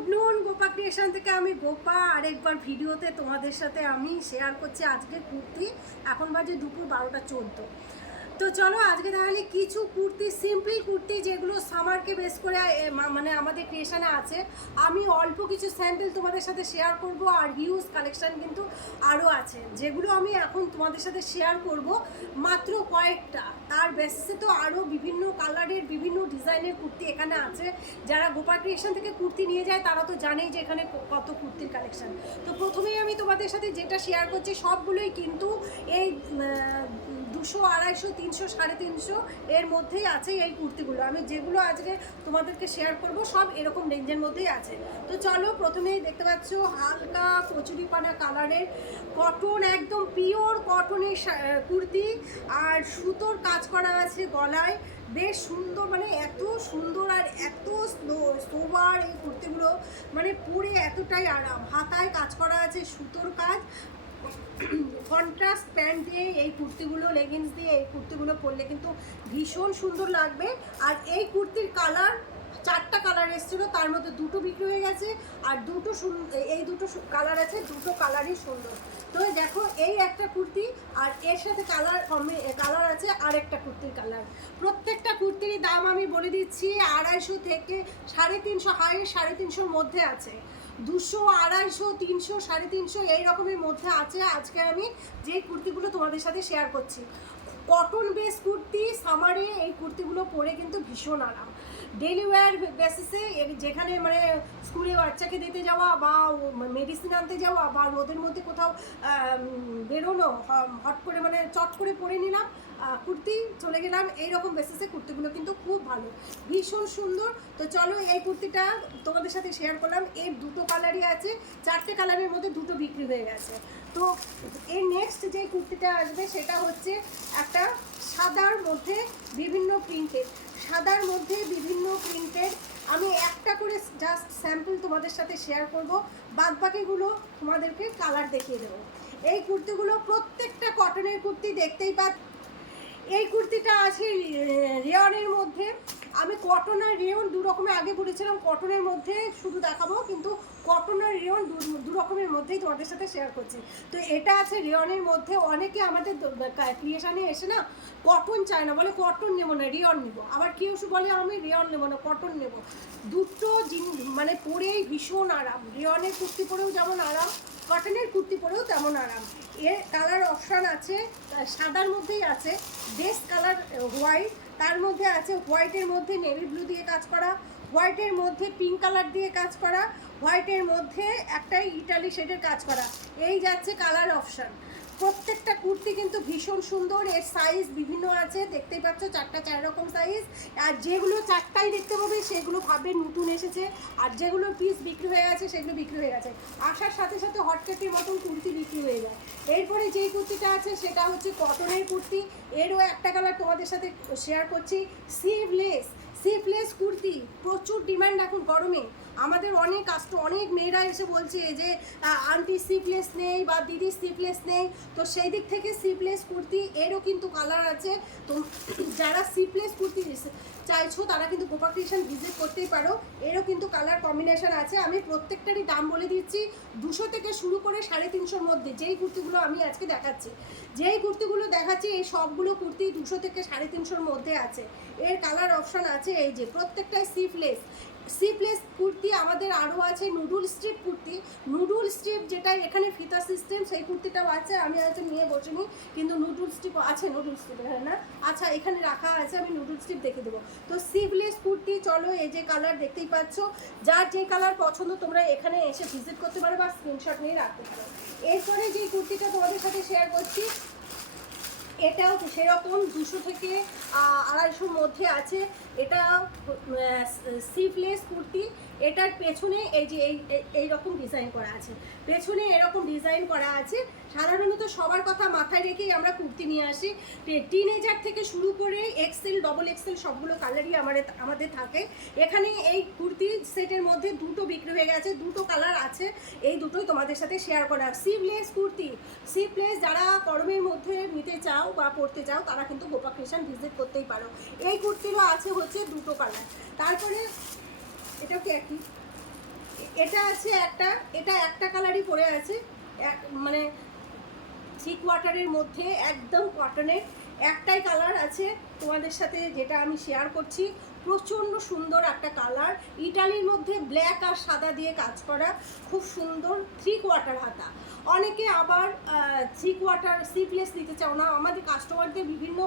Afternoon Gopa creation থেকে আমি গোপা। আরেকবার ভিডিওতে তোমাদের সাথে আমি শেয়ার করছি আজকে কুর্তি। এখন বাজে দুপুর বারোটা চোদ্দ। তো চলো আজকে তাহলে কিছু কুর্তি সিম্পল কুর্তি যেগুলো সামারকে বেস করে মানে আমাদের ক্রিয়েশনে আছে। আমি অল্প কিছু স্যাম্পল তোমাদের সাথে শেয়ার করব আর হিউজ কালেকশান কিন্তু আরও আছে। যেগুলো আমি এখন তোমাদের সাথে শেয়ার করব, মাত্র কয়েকটা। তার বেসিসে তো আরও বিভিন্ন কালারের বিভিন্ন ডিজাইনের কুর্তি এখানে আছে। যারা গোপা ক্রিয়েশন থেকে কুর্তি নিয়ে যায়, তারা তো জানেই যে এখানে কত কুর্তির কালেকশান তো প্রথমেই আমি তোমাদের সাথে যেটা শেয়ার করছি, সবগুলোই কিন্তু এই দুশো, আড়াইশো, তিনশো, সাড়ে তিনশো এর মধ্যেই আছে এই কুর্তিগুলো। আমি যেগুলো আজকে তোমাদেরকে শেয়ার করব, সব এরকম রেঞ্জের মধ্যেই আছে। তো চলো, প্রথমেই দেখতে পাচ্ছ হালকা কচুরিপানা কালারের কটন একদম পিওর কটনের কুর্তি আর সুতোর কাজ করা আছে গলায়। বেশ সুন্দর মানে এত সুন্দর আর এত সোবার এই কুর্তিগুলো মানে পরে এতটাই আরাম। হাতায় কাজ করা আছে সুতোর কাজ। কন্ট্রাস্ট প্যান্ট দিয়ে এই কুর্তিগুলো লেগিংস দিয়ে এই কুর্তিগুলো পরলে কিন্তু ভীষণ সুন্দর লাগবে। আর এই কুর্তির কালার চারটা কালার এসেছিল, তার মধ্যে দুটো বিক্রি হয়ে গেছে, আর দুটো এই দুটো কালার আছে, দুটো কালারই সুন্দর। তো দেখো, এই একটা কুর্তি, আর এর সাথে কালার কালার আছে আর একটা কুর্তির কালার প্রত্যেকটা কুর্তিরই দাম আমি বলে দিচ্ছি, আড়াইশো থেকে সাড়ে তিনশো হাই সাড়ে তিনশোর মধ্যে আছে। দুশো আড়াইশো, তিনশো, সাড়ে তিনশো এই রকমের মধ্যে আছে। আজকে আমি যে কুর্তিগুলো তোমাদের সাথে শেয়ার করছি। কটন বেস কুর্তি সামারে এই কুর্তিগুলো পরে কিন্তু ভীষণ আরাম। ডেলি ওয়্যার বেসিসে যেখানে মানে স্কুলে বাচ্চাকে দিতে যাওয়া বা মেডিসিন আনতে যাওয়া বা রোদের মধ্যে কোথাও বেরোনো হট করে মানে চট করে পরে নিলাম কুর্তি চলে গেলাম এই রকম বেসিসে কুর্তিগুলো কিন্তু খুব ভালো। ভীষণ সুন্দর। তো চলো এই কুর্তিটা তোমাদের সাথে শেয়ার করলাম। এর দুটো কালারই আছে, চারটে কালারের মধ্যে দুটো বিক্রি হয়ে গেছে। তো এর নেক্সট যে কুর্তিটা আসবে, সেটা হচ্ছে একটা সাদার মধ্যে বিভিন্ন প্রিন্টের, সাদার মধ্যে বিভিন্ন প্রিন্টের আমি একটা করে জাস্ট স্যাম্পল তোমাদের সাথে শেয়ার করব। বাদ বাকিগুলো তোমাদেরকে কালার দেখিয়ে দেবো। এই কুর্তিগুলো প্রত্যেকটা কটনের কুর্তি দেখতেই পাচ্ছ। এই কুর্তিটা আছে রেয়নের মধ্যে। আমি কটন আর রেয়ন দু রকমের আগে বলেছিলাম কটনের মধ্যে শুধু দেখাবো, কিন্তু কটন আর রেয়ন দু- রকমের মধ্যেই তোমাদের সাথে শেয়ার করছি। তো এটা আছে রেয়নের মধ্যে, অনেকে আমাদের ক্রিয়েশনে এসে না কটন চায় না, বলে কটন নেব না, রেয়ন নেব। আবার কেউ বলে, আমি রেয়ন নেব না কটন নেব। দুটো জিন মানে পরেই ভীষণ আরাম। রেয়নের কুর্তি পরেও যেমন আরাম কটনের কুর্তি পরেও তেমন আরাম। এর কালার অপশান আছে সাদার মধ্যেই আছে। বেস্ট কালার হোয়াইট তার মধ্যে আছে হোয়াইটের মধ্যে নেভি ব্লু দিয়ে কাজ করা। হোয়াইটের মধ্যে পিঙ্ক কালার দিয়ে কাজ করা, হোয়াইটের মধ্যে একটাই ইটালি শেডের কাজ করা। এই যাচ্ছে কালার অপশান প্রত্যেকটা কুর্তি কিন্তু ভীষণ সুন্দর, এর সাইজ বিভিন্ন আছে, দেখতেই পাচ্ছ চারটা চার রকম সাইজ আর যেগুলো চারটাই দেখতে পাবে, সেগুলো ভাবে নতুন এসেছে। আর যেগুলো পিস বিক্রি হয়ে গেছে, সেগুলো বিক্রি হয়ে গেছে। আসার সাথে সাথে হটকেটির মতন কুর্তি বিক্রি হয়ে যায়। এরপরে যেই কুর্তিটা আছে, সেটা হচ্ছে কটনের কুর্তি। এরও একটা কালার তোমাদের সাথে শেয়ার করছি সিভলেস সিভলেস কুর্তি। প্রচুর ডিমান্ড এখন গরমে। আমাদের অনেক কাস্ট অনেক মেয়েরা এসে বলছে যে আন্টি স্লিভলেস নেই বা দিদি স্লিভলেস নেই। তো সেই দিক থেকে স্লিভলেস কুর্তি এরও কিন্তু কালার আছে। তো যারা স্লিভলেস কুর্তি চাইছো তারা কিন্তু গোপা ক্রিয়েশন ভিজিট করতেই পারো। এরও কিন্তু কালার কম্বিনেশন আছে। আমি প্রত্যেকটারই দাম বলে দিচ্ছি। দুশো থেকে শুরু করে সাড়ে তিনশোর মধ্যে যেই কুর্তিগুলো আমি আজকে দেখাচ্ছি, যেই কুর্তিগুলো দেখাচ্ছি, এই সবগুলো কুর্তি দুশো থেকে সাড়ে তিনশোর মধ্যে আছে। এর কালার অপশন আছে এই যে, প্রত্যেকটাই সিফলেস সিপ্লেস কুর্তি আমাদের আরও আছে, noodle strip kurti. Noodle strip যেটা এখানে ফিতা সিস্টেম, সেই কুর্তিটাও আছে, আমি হয়তো নিয়ে বসিনি, কিন্তু নুডুল স্ট্রিপ আছে, নুডুল স্ট্রিপ হ্যাঁ না? আচ্ছা এখানে রাখা আছে, আমি নুডুল স্ট্রিপ দেখে দেবো। তো সিভলেস কুর্তি, চলো এই যে কালার দেখতেই পাচ্ছ। যার যে কালার পছন্দ, তোমরা এখানে এসে ভিজিট করতে পারো বা স্ক্রিনশট নিয়ে রাখতে পারো। এরপরে যে কুর্তিটা তোমাদের সাথে শেয়ার করছি এটাও সেরকম দুশো থেকে আড়াইশোর মধ্যে আছে। এটা সিভলেস কুর্তি এটার পেছনে এই যে এই, এই- এই রকম ডিজাইন করা আছে। পেছনে এরকম ডিজাইন করা আছে। সাধারণত সবার কথা মাথায় রেখেই আমরা কুর্তি নিয়ে আসি। টিনেজার থেকে শুরু করে এক্সেল ডবল এক্সেল সবগুলো কালারই আমাদের আমাদের থাকে। এখানে এই কুর্তি সেটের মধ্যে দুটো বিক্রি হয়ে গেছে, দুটো কালার আছে। এই দুটোই তোমাদের সাথে শেয়ার করা। সিভলেস কুর্তি। সিভলেস যারা গরমের মধ্যে নিতে চাও বা পড়তে চাও, তারা কিন্তু গোপা ক্রিয়েশন ভিজিট করতেই পারো। এই কুর্তিরও আছে হচ্ছে দুটো কালার তারপরে এটাও কি একই? এটা আছে একটা, এটা একটা কালারই পরে আছে। এক- মানে থ্রি কোয়ার্টারের মধ্যে একদম কটনের একটাই কালার আছে। তোমাদের সাথে যেটা আমি শেয়ার করছি প্রচণ্ড সুন্দর একটা কালার। ইটালির মধ্যে ব্ল্যাক আর সাদা দিয়ে কাজ করা খুব সুন্দর থ্রি কোয়ার্টার হাতা। অনেকে আবার থ্রি কোয়ার্টার সিপলেস নিতে চাও না। আমাদের কাস্টমারদের বিভিন্ন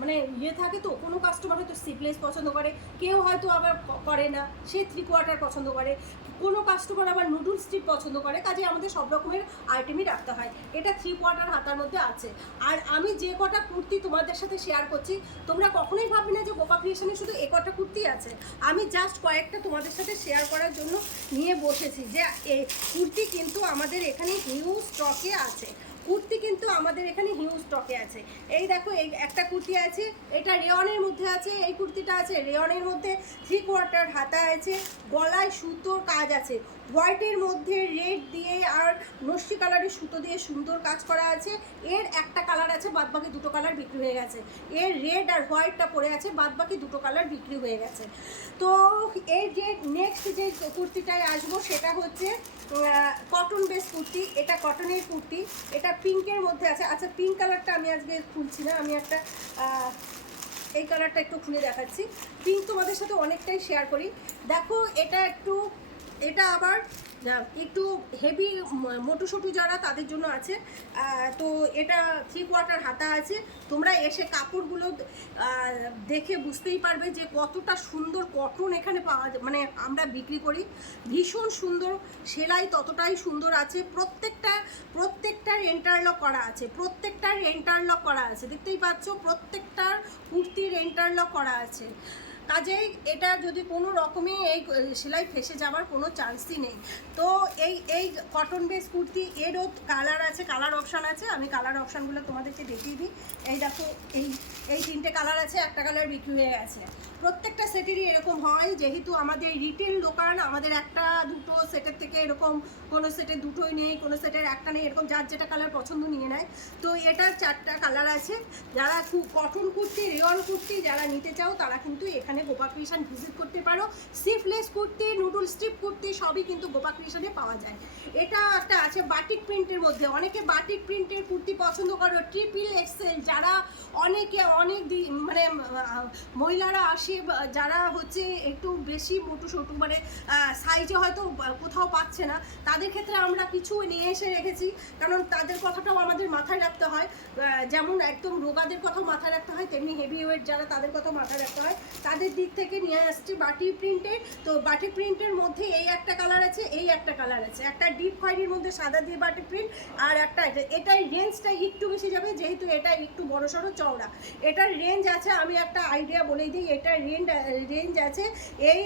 মানে ইয়ে থাকে তো, কোনো কাস্টমার হয়তো সিপলেস পছন্দ করে, কেউ হয়তো আবার করে না, সে থ্রি কোয়ার্টার পছন্দ করে। কোনো কাস্টমার আবার নুডলস স্ট্রিপ পছন্দ করে, কাজে আমাদের সব রকমের আইটেমই রাখতে হয়। এটা থ্রি কোয়ার্টার হাতার মধ্যে আছে। আর আমি যে কটা কুর্তি তোমাদের সাথে শেয়ার করছি, তোমরা কখনোই ভাববে না যে গোপা ক্রিয়েশনে শুধু এ কটা কুর্তি আছে। আমি জাস্ট কয়েকটা তোমাদের সাথে শেয়ার করার জন্য নিয়ে বসেছি যে এই কুর্তি কিন্তু আমাদের এখানে হিউজ স্টকে আছে। কুর্তি কিন্তু আমাদের এখানে হিউজ স্টকে আছে। এই দেখো, এই একটা কুর্তি আছে, এটা রেয়নের মধ্যে আছে, এই কুর্তিটা আছে রেয়নের মধ্যে থ্রি কোয়ার্টার হাতা আছে, গলায় সুতোর কাজ আছে। হোয়াইটের মধ্যে রেড দিয়ে আর নস্যি কালারের সুতো দিয়ে সুন্দর কাজ করা আছে। এর একটা কালার আছে বাদ বাকি দুটো কালার বিক্রি হয়ে গেছে। এর রেড আর হোয়াইটটা পরে আছে বাদ বাকি দুটো কালার বিক্রি হয়ে গেছে। তো এর যে নেক্সট যে কুর্তিটায় আসব, সেটা হচ্ছে কটন বেস কুর্তি। এটা কটনের কুর্তি, এটা পিঙ্কের মধ্যে আছে। আচ্ছা পিঙ্ক কালারটা আমি আজকে খুলছি না। আমি একটা এই কালারটা একটু খুলে দেখাচ্ছি। পিঙ্ক তোমাদের সাথে অনেকটাই শেয়ার করি। দেখো, এটা একটু এটা আবার একটু হেভি মোটু সোটু যারা তাদের জন্য আছে। তো এটা থ্রি কোয়ার্টার হাতা আছে। তোমরা এসে কাপড়গুলো দেখে বুঝতেই পারবে যে কতটা সুন্দর কটন এখানে পাওয়া মানে আমরা বিক্রি করি। ভীষণ সুন্দর। সেলাই ততটাই সুন্দর আছে। প্রত্যেকটা প্রত্যেকটার এন্টারলক করা আছে। প্রত্যেকটার এন্টারলক করা আছে। দেখতেই পাচ্ছ, প্রত্যেকটার কুর্তির এন্টারলক করা আছে। কাজেই এটা যদি কোনো রকমে এই সেলাই ফেসে যাওয়ার কোনো চান্সই নেই। তো এই এই কটন বেস কুর্তি, এরও কালার আছে কালার অপশান আছে, আমি কালার অপশানগুলো তোমাদেরকে দেখিয়ে দিই। এই দেখো, এই এই তিনটে কালার আছে, একটা কালার বিক্রি হয়ে গেছে। প্রত্যেকটা সেটেরই এরকম হয়, যেহেতু আমাদের রিটেল দোকান, আমাদের একটা, দুটো সেটের থেকে এরকম কোনো সেটের দুটোই নেই, কোনো সেটের একটা নেই, এরকম যার যেটা কালার পছন্দ নিয়ে নেয়। তো এটার চারটা কালার আছে, যারা কটন কুর্তি রেয়ন কুর্তি যারা নিতে চাও, তারা কিন্তু এখানে গোপা ক্রিয়েশন ভিজিট করতে পারো। Sleeveless kurti noodle strip kurti, সবই কিন্তু গোপা ক্রিয়েশনে পাওয়া যায়। এটা একটা আছে বাটিক প্রিন্টের মধ্যে। অনেকে বাটিক প্রিন্টের কুর্তি পছন্দ করো ট্রিপল এক্সেল যারা অনেকে অনেক মানে মহিলারা আসে যারা হচ্ছে একটু বেশি মোটু সোটু মানে সাইজে হয়তো কোথাও পাচ্ছে না, তাদের ক্ষেত্রে আমরা কিছু নিয়ে এসে রেখেছি। কারণ তাদের কথাটাও আমাদের মাথায় রাখতে হয়। যেমন একদম রোগাদের কথাও মাথায় রাখতে হয়, তেমনি হেভি ওয়েট যারা তাদের কথাও মাথায় রাখতে হয়। তাদের দিক থেকে নিয়ে আসছি বাটি প্রিন্টের তো বাটি প্রিন্টের মধ্যে এই একটা কালার আছে, এই একটা কালার আছে। একটা ডিপ খয়েরির মধ্যে সাদা দিয়ে বাটি প্রিন্ট আর একটা এটার রেঞ্জটা একটু বেশি যাবে, যেহেতু এটা একটু বড় সড়ো চওড়া। এটার রেঞ্জ আছে, আমি একটা আইডিয়া বলেই দিই, এটার রেঞ্জ রেঞ্জ আছে এই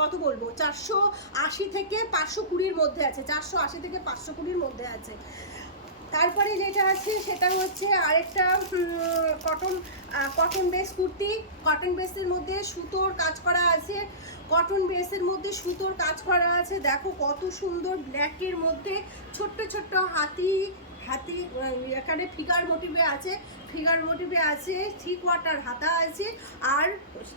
কত বলব? চারশো আশি থেকে পাঁচশো কুড়ির মধ্যে আছে, চারশো আশি থেকে পাঁচশো কুড়ির মধ্যে আছে। তারপরে যেটা আছে, সেটা হচ্ছে আরেকটা cotton cotton base kurti. Cotton বেসের মধ্যে সুতোর কাজ করা আছে। কটন বেসের মধ্যে সুতোর কাজ করা আছে। দেখো কত সুন্দর ব্ল্যাকের মধ্যে ছোট্ট ছোট্ট হাতি হাতি এখানে ফিগার মোটিভে আছে, ফিগার মোটিভে আছে থ্রি কোয়ার্টার হাতা আছে, আর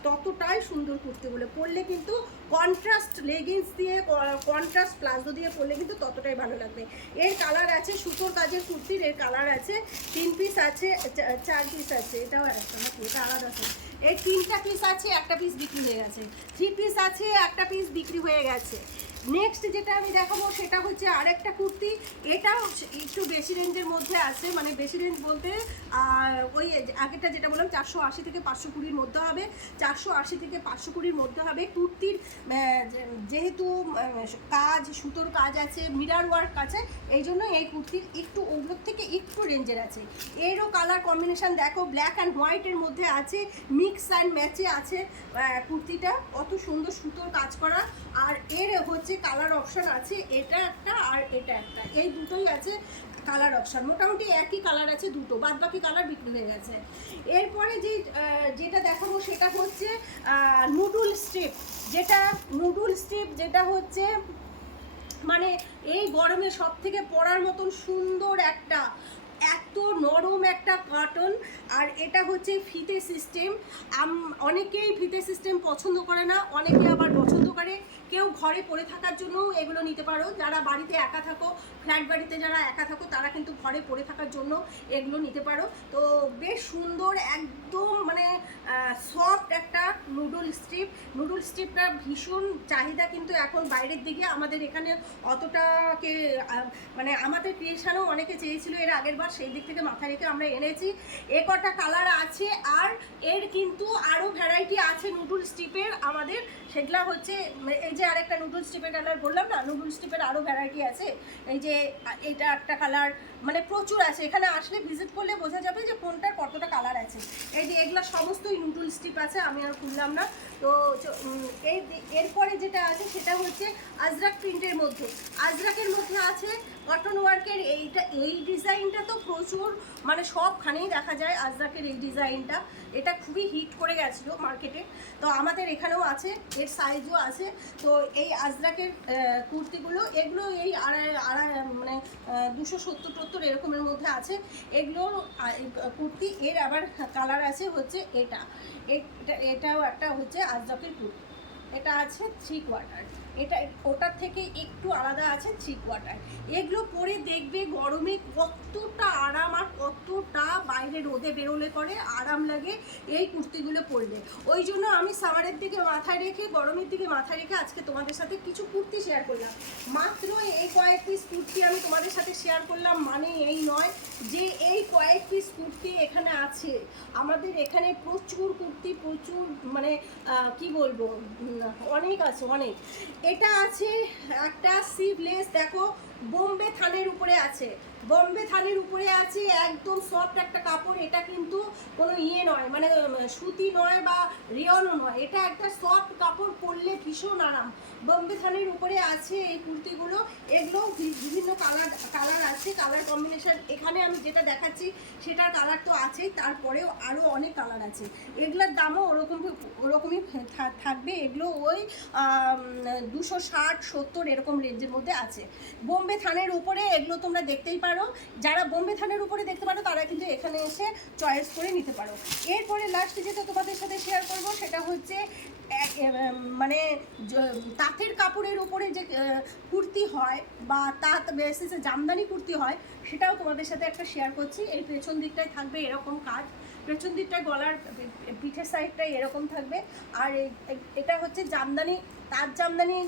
ততটাই সুন্দর কুর্তিগুলো। পরলে কিন্তু কন্ট্রাস্ট লেগিংস দিয়ে কন্ট্রাস্ট প্লাজো দিয়ে পরলে কিন্তু ততটাই ভালো লাগবে। এর কালার আছে সুতোর কাজের কুর্তির, এর কালার আছে তিন পিস আছে চার পিস আছে, এটাও একটা এটা আলাদা আছে এই তিনটা পিস আছে, একটা পিস বিক্রি হয়ে গেছে। থ্রি পিস আছে, একটা পিস বিক্রি হয়ে গেছে। নেক্সট যেটা আমি দেখাবো সেটা হচ্ছে আরেকটা কুর্তি। এটাও একটু বেশি রেঞ্জের মধ্যে আছে মানে বেশি রেঞ্জ বলতে ওই আগেরটা যেটা বললাম, চারশো আশি থেকে পাঁচশো কুড়ির মধ্যে হবে। চারশো আশি থেকে পাঁচশো কুড়ির মধ্যে হবে। কুর্তির যেহেতু কাজ, সুতোর কাজ আছে মিরার ওয়ার্ক আছে, এই জন্য এই কুর্তির একটু ওগুলোর থেকে একটু রেঞ্জের আছে। এরও কালার কম্বিনেশন দেখো ব্ল্যাক অ্যান্ড হোয়াইটের মধ্যে আছে মিক্স অ্যান্ড ম্যাচে আছে কুর্তিটা। কত সুন্দর সুতোর কাজ করা। আর এর হচ্ছে কালার অপশন আছে, এটা একটা আর এটা একটা। এই দুটোই আছে কালার অপশান মোটামুটি একই কালার আছে দুটো বাদ বাকি কালার বিক্রি হয়ে গেছে। এরপরে যে যেটা দেখাবো সেটা হচ্ছে নুডুল স্ট্রিপ যেটা নুডুল স্ট্রিপ যেটা হচ্ছে মানে এই গরমে সব থেকে পরার মতন সুন্দর একটা এত নরম একটা কটন আর এটা হচ্ছে ফিতে সিস্টেম অনেকেই ফিতে সিস্টেম পছন্দ করে না, অনেকে আবার পছন্দ করে। কেউ ঘরে পড়ে থাকার জন্য এগুলো নিতে পারো। যারা বাড়িতে একা থাকো ফ্ল্যাট বাড়িতে যারা একা থাকো, তারা কিন্তু ঘরে পড়ে থাকার জন্য এগুলো নিতে পারো। তো বেশ সুন্দর, একদম মানে সফট একটা নুডল স্ট্রিপ নুডল স্ট্রিপটা ভীষণ চাহিদা কিন্তু এখন বাইরের দিকে। আমাদের এখানে অতটাকে মানে আমাদের ক্রিয়েশনও অনেকে চেয়েছিল এর আগের বার সেই দিক থেকে মাথায় রেখে আমরা এনেছি। এ কটা কালার আছে আর এর কিন্তু আরও ভ্যারাইটি আছে নুডুল স্টিপের আমাদের সেগুলা হচ্ছে, এই যে আরেকটা নুডুল স্টিপের কালার বললাম না নুডুল স্টিপের আরও ভ্যারাইটি আছে। এই যে এটা একটা কালার মানে প্রচুর আছে। এখানে আসলে ভিজিট করলে বোঝা যাবে যে কোনটার কতটা কালার আছে। এই যে এগুলো সমস্তই নুডল স্টিপ আছে, আমি আর খুললাম না। তো এই এরপরে যেটা আছে সেটা হচ্ছে আজরাক প্রিন্টের মধ্যে। আজরাকের মধ্যে আছে কটন ওয়ার্কের এইটা, এই ডিজাইনটা তো প্রচুর মানে সবখানেই দেখা যায় আজরাকের এই ডিজাইনটা এটা খুবই হিট করে গেছিল মার্কেটে তো আমাদের এখানেও আছে, এর সাইজও আছে। তো এই আজরাকের কুর্তিগুলো, এগুলো এই আড়াই আড়াই মানে দুশো সত্তর টত্তর এরকমের মধ্যে আছে। এগুলো কুর্তি, এর আবার কালার আছে হচ্ছে এটা। এটা, এটাও একটা হচ্ছে আজরাকের কুর্তি। এটা আছে থ্রি কোয়ার্টার এটা ওটার থেকে একটু আলাদা আছে থ্রি কোয়ার্টার এগুলো পরে দেখবে গরমে কতটা আরাম আর কতটা বাইরে রোদে বেরোলে করে, আরাম লাগে এই কুর্তিগুলো পরলে। ওই জন্য আমি সামারের দিকে মাথায় রেখে, গরমের দিকে মাথায় রেখে আজকে তোমাদের সাথে কিছু কুর্তি শেয়ার করলাম। মাত্র এই কয়েক পিস কুর্তি আমি তোমাদের সাথে শেয়ার করলাম মানে এই নয় যে এই কয়েক পিস কুর্তি এখানে আছে। আমাদের এখানে প্রচুর কুর্তি, প্রচুর মানে কি বলব? অনেক আছে, অনেক। এটা আছে একটা সিভলেস দেখো। বোম্বে থানের উপরে আছে। বোম্বে থানের উপরে আছে একদম সফট একটা কাপড়, এটা কিন্তু কোনো ইয়ে নয় মানে সুতি নয় বা রিয়নও নয়। এটা একটা সফট কাপড় পরলে ভীষণ আরাম। বোম্বে থানের উপরে আছে এই কুর্তিগুলো এগুলো বিভিন্ন কালার কালার আছে কালার কম্বিনেশন এখানে আমি যেটা দেখাচ্ছি, সেটার কালার তো আছেই, তারপরেও আরও অনেক কালার আছে। এগুলোর দামও ওরকম, ওরকমই থাকবে। এগুলো ওই দুশো ষাট, সত্তর এরকম রেঞ্জের মধ্যে আছে। বোম্বে থানের উপরে, এগুলো তোমরা দেখতেই পারো। যারা বোম্বে থানের উপরে দেখতে পারো, তারা কিন্তু এখানে এসে চয়েস করে নিতে পারো। এরপরে লাস্টে যেটা তোমাদের সাথে শেয়ার করব, সেটা হচ্ছে মানে তাঁতের কাপড়ের উপরে যে কুর্তি হয় বা তাঁত বেসিসে জামদানি কুর্তি হয়, সেটাও তোমাদের সাথে একটা শেয়ার করছি। এই পেছন দিকটায় থাকবে এরকম কাজ। পেছন দিকটায় গলার পিঠের সাইডটাই এরকম থাকবে। আর এটা হচ্ছে জামদানি, তাঁত জামদানি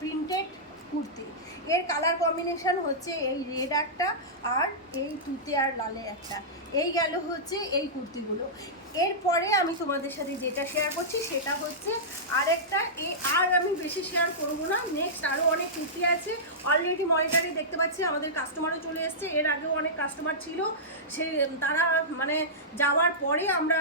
প্রিন্টেড কুর্তি। এর কালার কম্বিনেশান হচ্ছে এই রেড একটা আর এই তুতে আর লালে একটা। এই গেল হচ্ছে এই কুর্তিগুলো। এরপরে আমি তোমাদের সাথে যেটা শেয়ার করছি সেটা হচ্ছে আরেকটা। এ আর আমি বেশি শেয়ার করব না। নেক্সট আরও অনেক কুর্তি আছে। অলরেডি মনিটারে দেখতে পাচ্ছি, আমাদের কাস্টমারও চলে এসছে। এর আগেও অনেক কাস্টমার ছিল। সে, তারা মানে যাওয়ার পরে আমরা,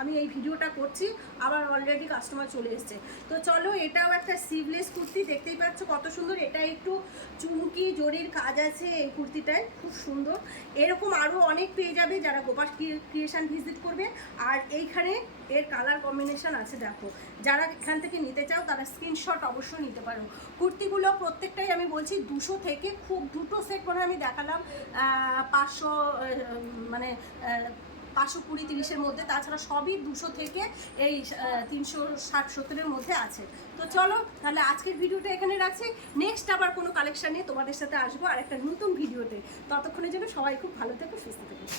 আমি এই ভিডিওটা করছি। আবার অলরেডি কাস্টমার চলে এসছে। তো চলো, এটাও একটা সিভলেস কুর্তি। দেখতেই পাচ্ছ কত সুন্দর। এটা একটু চুমকি, জরির কাজ আছে এই কুর্তিটায়। খুব সুন্দর। এরকম আরও অনেক পেয়ে যাবে যারা গোপাল ক্রিয়েশন ভিজিট করবে। আর এইখানে এর কালার কম্বিনেশন আছে, দেখো। যারা এখান থেকে নিতে চাও, তারা স্ক্রিনশট অবশ্যই নিতে পারো। কুর্তিগুলো প্রত্যেকটাই আমি বলছি দুশো থেকে খুব দুটো সেট মনে আমি দেখালাম পাঁচশো মানে পাঁচশো কুড়ি তিরিশের মধ্যে। তাছাড়া সবই দুশো থেকে এই তিনশো ষাট সত্তরের মধ্যে আছে। তো চলো, তাহলে আজকের ভিডিওটা এখানে রাখছি। নেক্সট আবার কোনো কালেকশান নিয়ে তোমাদের সাথে আসব আর একটা নতুন ভিডিওতে। ততক্ষণে জন্য সবাই খুব ভালো থেকো, সুস্থ থেকো।